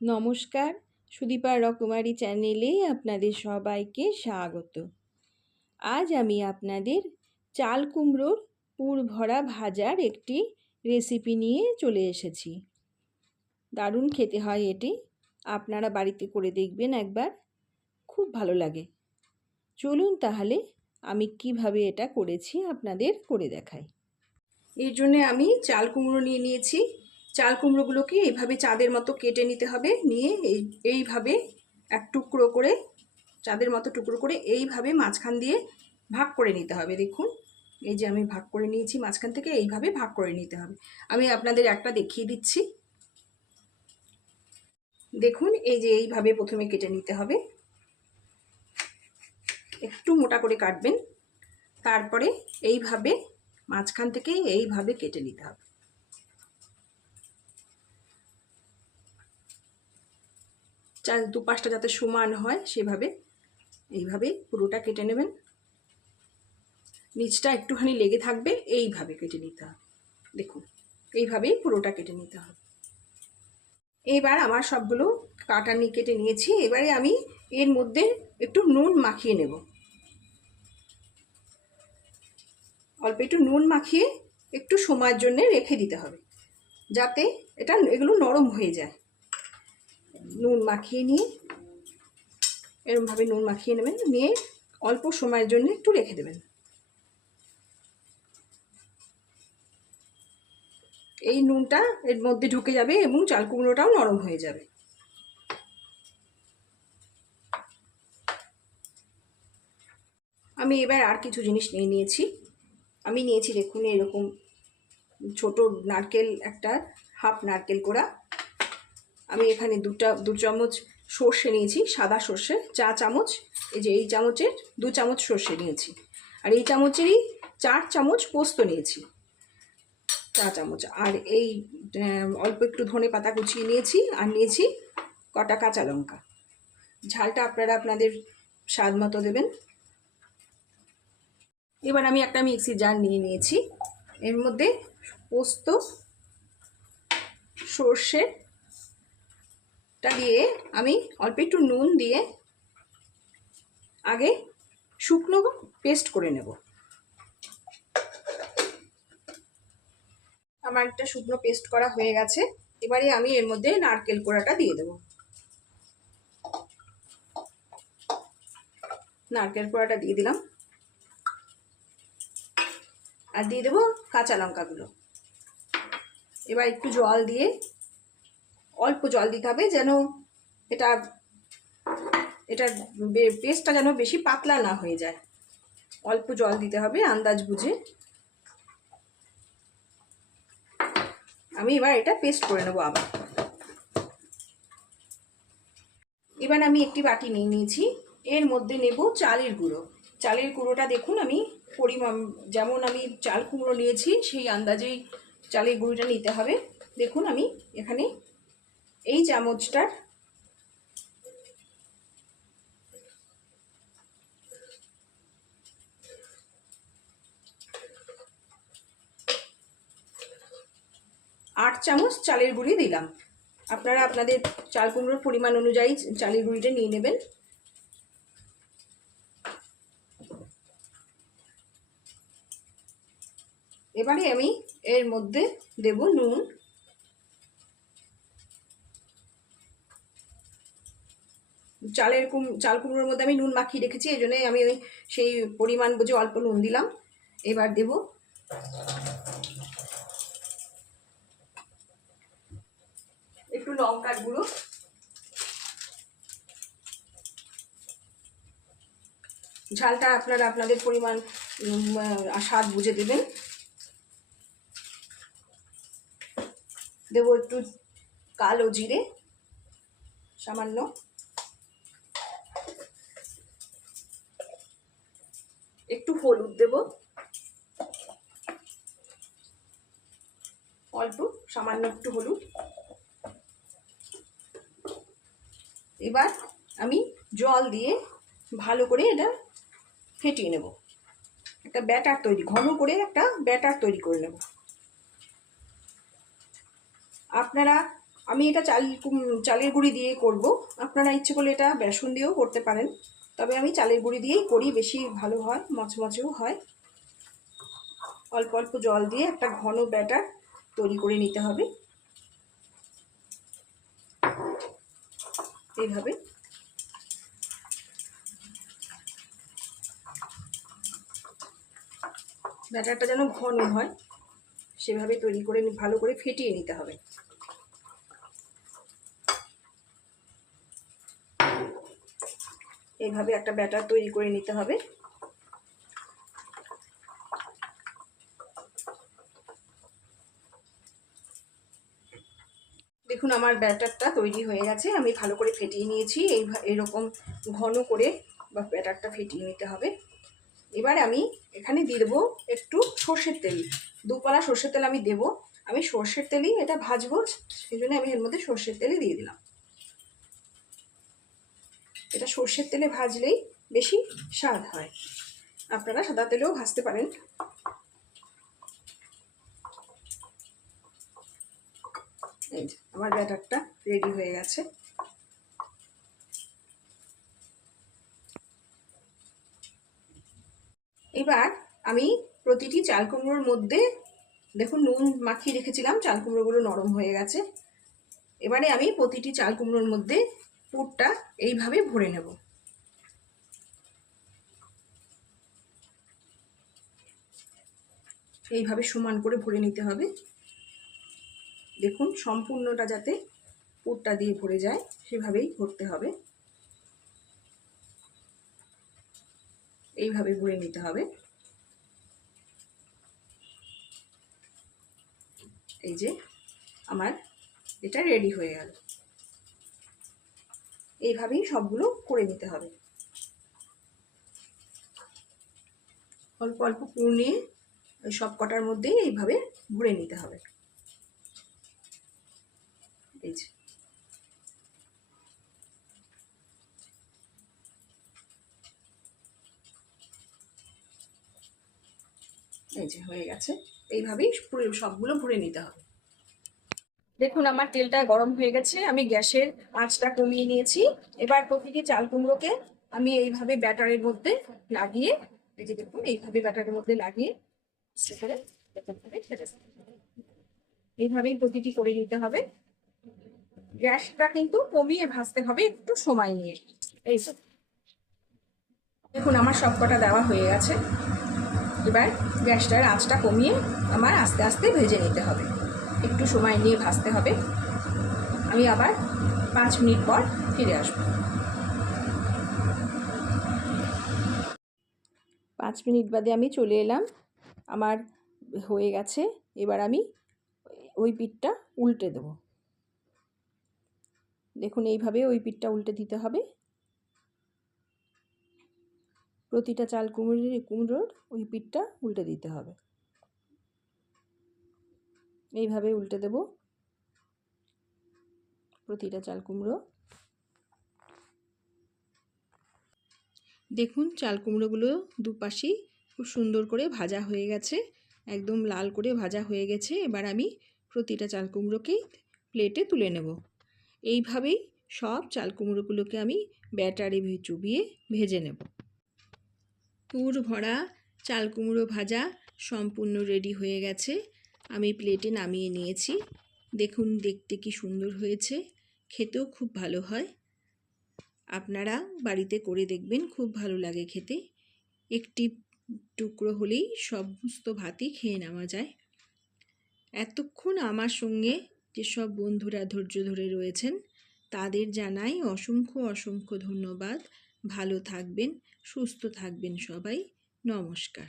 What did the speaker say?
নমস্কার, সুদীপা রকমারি চ্যানেলে আপনাদের সবাইকে স্বাগত। আজ আমি আপনাদের চাল কুমড়োর পুর ভরা ভাজার একটি রেসিপি নিয়ে চলে এসেছি। দারুণ খেতে হয় এটি, আপনারা বাড়িতে করে দেখবেন একবার, খুব ভালো লাগে। চলুন তাহলে আমি কিভাবে এটা করেছি আপনাদের করে দেখাই। এর জন্য আমি চাল কুমড়ো নিয়ে নিয়েছি। চাল কুমড়োগুলোকে এইভাবে চাঁদের মতো কেটে নিতে হবে। নিয়ে এইভাবে এক টুকরো করে, চাঁদের মতো টুকরো করে এইভাবে মাঝখান দিয়ে ভাগ করে নিতে হবে। দেখুন, এই যে আমি ভাগ করে নিয়েছি, মাঝখান থেকে এইভাবে ভাগ করে নিতে হবে। আমি আপনাদের একটা দেখিয়ে দিচ্ছি। দেখুন, এই যে এইভাবে প্রথমে কেটে নিতে হবে। একটু মোটা করে কাটবেন, তারপরে এইভাবে মাঝখান থেকে এইভাবে কেটে নিতে হবে। দুপাশটা যাতে সমান হয় সেভাবে এইভাবে পুরোটা কেটে নেবেন। নিচটা একটুখানি লেগে থাকবে, এইভাবে কেটে নিতে হবে। দেখুন, এইভাবেই পুরোটা কেটে নিতে হবে। এবার আমার সবগুলো কাটা নিয়ে কেটে নিয়েছি। এবারে আমি এর মধ্যে একটু নুন মাখিয়ে নেব। অল্প একটু নুন মাখিয়ে একটু সময়ের জন্য রেখে দিতে হবে, যাতে এগুলো নরম হয়ে যায়। নুন মাখিয়ে নিয়ে এরকমভাবে নুন মাখিয়ে নেবেন, নিয়ে অল্প সময়ের জন্য একটু রেখে দেবেন। এই নুনটা এর মধ্যে ঢুকে যাবে এবং চাল কুমড়োটাও নরম হয়ে যাবে। আমি এবার আর কিছু জিনিস নিয়ে নিয়েছি। আমি নিয়েছি, দেখুন, এরকম ছোট নারকেল, একটা হাফ নারকেল কোড়া। আমি এখানে দু চামচ সর্ষে নিয়েছি, সাদা সর্ষে, চা চামচ। এই যে এই চামচের 2 চামচ সর্ষে নিয়েছি, আর এই চামচেরই 4 চামচ পোস্ত নিয়েছি, চা চামচ। আর এই অল্প একটু ধনে পাতা কুচিয়ে নিয়েছি, আর নিয়েছি কটা কাঁচা লঙ্কা। ঝালটা আপনারা আপনাদের স্বাদ মতো দেবেন। এবার আমি একটা মিক্সির জার নিয়ে নিয়েছি। এর মধ্যে পোস্ত, সর্ষেটা দিয়ে আমি অল্প একটু নুন দিয়ে আগে শুকনো পেস্ট করে নেব। আমার একটা শুকনো পেস্ট করা হয়ে গেছে। এবারে আমি এর মধ্যে নারকেল কোড়াটা দিয়ে দেব। নারকেল কোড়াটা দিয়ে দিলাম, আর দিয়ে দেবো কাঁচা লঙ্কাগুলো। এবার একটু জল দিয়ে, অল্প জল দিতে হবে, যেন এটার পেস্টটা যেন বেশি পাতলা না হয়ে যায়। অল্প জল দিতে হবে আন্দাজ বুঝে। আমি এবার এটা পেস্ট করে নেবো আবার। এবার আমি একটি বাটি নিয়ে নিয়েছি। এর মধ্যে নেব চালের গুঁড়ো। চালের গুঁড়োটা দেখুন, আমি পরিমাণ যেমন আমি চাল কুমড়ো নিয়েছি সেই আন্দাজেই চালের গুঁড়োটা নিতে হবে। দেখুন, আমি এখানে এই চামচটার 8 চামচ চালের গুঁড়ি দিলাম। আপনারা আপনাদের চাল কুমড়োর পরিমাণ অনুযায়ী চালের গুঁড়িটা নিয়ে নেবেন। এবারে আমি এর মধ্যে দেব নুন। চাল কুমড়োর মধ্যে আমি নুন মাখিয়ে রেখেছি, এই জন্যই আমি সেই পরিমাণ বুঝে অল্প নুন দিলাম। এবার দেব একটু লঙ্কার গুঁড়ো। ঝালটা আপনারা আপনাদের পরিমাণ স্বাদ বুঝে দেবেন। দেব একটু কালো জিরে সামান্য, একটু হলুদ দেব অল্প, সামান্য একটু হলুদ। এবার আমি জল দিয়ে ভালো করে এটা ফেটিয়ে নেব। একটা ব্যাটার তৈরি, ঘন করে একটা ব্যাটার তৈরি করে নেব। আপনারা আমি এটা চালের গুঁড়ি দিয়ে করব। আপনারা ইচ্ছে করলে এটা বেসন দিয়েও করতে পারেন, তবে আমি চালের গুঁড়ি দিয়েই করি, বেশি ভালো হয়, মচমচেও হয়। অল্প অল্প জল দিয়ে একটা ঘন ব্যাটার তৈরি করে নিতে হবে। এইভাবে ব্যাটারটা যেন ঘন হয় সেভাবে তৈরি করে ভালো করে ফেটিয়ে নিতে হবে। এইভাবে একটা ব্যাটার তৈরি করে নিতে হবে। দেখুন আমার ব্যাটারটা তৈরি হয়ে গেছে, আমি ভালো করে ফেটিয়ে নিয়েছি। এইরকম ঘন করে বা ব্যাটারটা ফেটিয়ে নিতে হবে। এবার আমি এখানে দিয়ে দেবো একটু সর্ষের তেল, 2 কড়া সর্ষের তেল আমি দেবো। আমি সর্ষের তেলই এটা ভাজবো, সেই জন্য আমি এর মধ্যে সর্ষের তেলই দিয়ে দিলাম। এটা সর্ষের তেলে ভাজলেই বেশি স্বাদ হয়, আপনারা সাদা তেলেও ভাজতে পারেন। এই যে আমার ব্যাটারটা রেডি হয়ে গেছে। এবার আমি প্রতিটি চাল কুমড়োর মধ্যে, দেখুন নুন মাখিয়ে রেখেছিলাম, চাল কুমড়োগুলো নরম হয়ে গেছে। এবারে আমি প্রতিটি চাল কুমড়োর মধ্যে পুরটা এইভাবে ভরে নেব। এইভাবে সমান করে ভরে নিতে হবে। দেখুন সম্পূর্ণটা যাতে পুরটা দিয়ে ভরে যায় সেভাবেই ভরতে হবে। এইভাবে ভরে নিতে হবে। এই যে আমার এটা রেডি হয়ে গেল। এইভাবেই সবগুলো করে নিতে হবে। অল্প অল্প পুর নিয়ে ওই সব কটার মধ্যেই এইভাবে ভরে নিতে হবে। এই যে হয়ে গেছে। এইভাবেই পুরো সবগুলো ভরে নিতে হবে। দেখুন আমার তেলটা গরম হয়ে গেছে, আমি গ্যাসের আঁচটা কমিয়ে নিয়েছি। এবার প্রতিটি চাল কুমড়োকে আমি এইভাবে ব্যাটারের মধ্যে লাগিয়ে, এই যে দেখুন এইভাবে ব্যাটারের মধ্যে লাগিয়ে এইভাবেই প্রতিটি করে নিতে হবে। গ্যাসটা কিন্তু কমিয়ে ভাজতে হবে, একটু সময় নিয়ে। এই দেখুন আমার সব কটা দেওয়া হয়ে গেছে। এবার গ্যাসটার আঁচটা কমিয়ে আমার আস্তে আস্তে ভেজে নিতে হবে, একটু সময় নিয়ে ভাজতে হবে। আমি আবার 5 মিনিট পর ফিরে আসব। 5 মিনিট বাদে আমি চলে এলাম, আমার হয়ে গেছে। এবার আমি ওই পিঠটা উল্টে দেব। দেখুন এইভাবে ওই পিঠটা উল্টে দিতে হবে। প্রতিটা চাল কুমড়োর ওই পিঠটা উল্টে দিতে হবে। এইভাবে উল্টে দেব প্রতিটা চাল কুমড়ো। দেখুন চাল কুমড়োগুলো দুপাশেই খুব সুন্দর করে ভাজা হয়ে গেছে, একদম লাল করে ভাজা হয়ে গেছে। এবার আমি প্রতিটা চাল কুমড়োকেই প্লেটে তুলে নেব। এইভাবেই সব চাল কুমড়োগুলোকে আমি ব্যাটারে চুবিয়ে ভেজে নেব। পুর ভরা চাল কুমড়ো ভাজা সম্পূর্ণ রেডি হয়ে গেছে, আমি প্লেটে নামিয়ে নিয়েছি। দেখুন দেখতে কি সুন্দর হয়েছে, খেতেও খুব ভালো হয়। আপনারা বাড়িতে করে দেখবেন, খুব ভালো লাগে খেতে। একটি টুকরো হলেই সমস্ত ভাতই খেয়ে নেওয়া যায়। এতক্ষণ আমার সঙ্গে যেসব বন্ধুরা ধৈর্য ধরে রয়েছেন তাদের জানাই অসংখ্য অসংখ্য ধন্যবাদ। ভালো থাকবেন, সুস্থ থাকবেন সবাই। নমস্কার।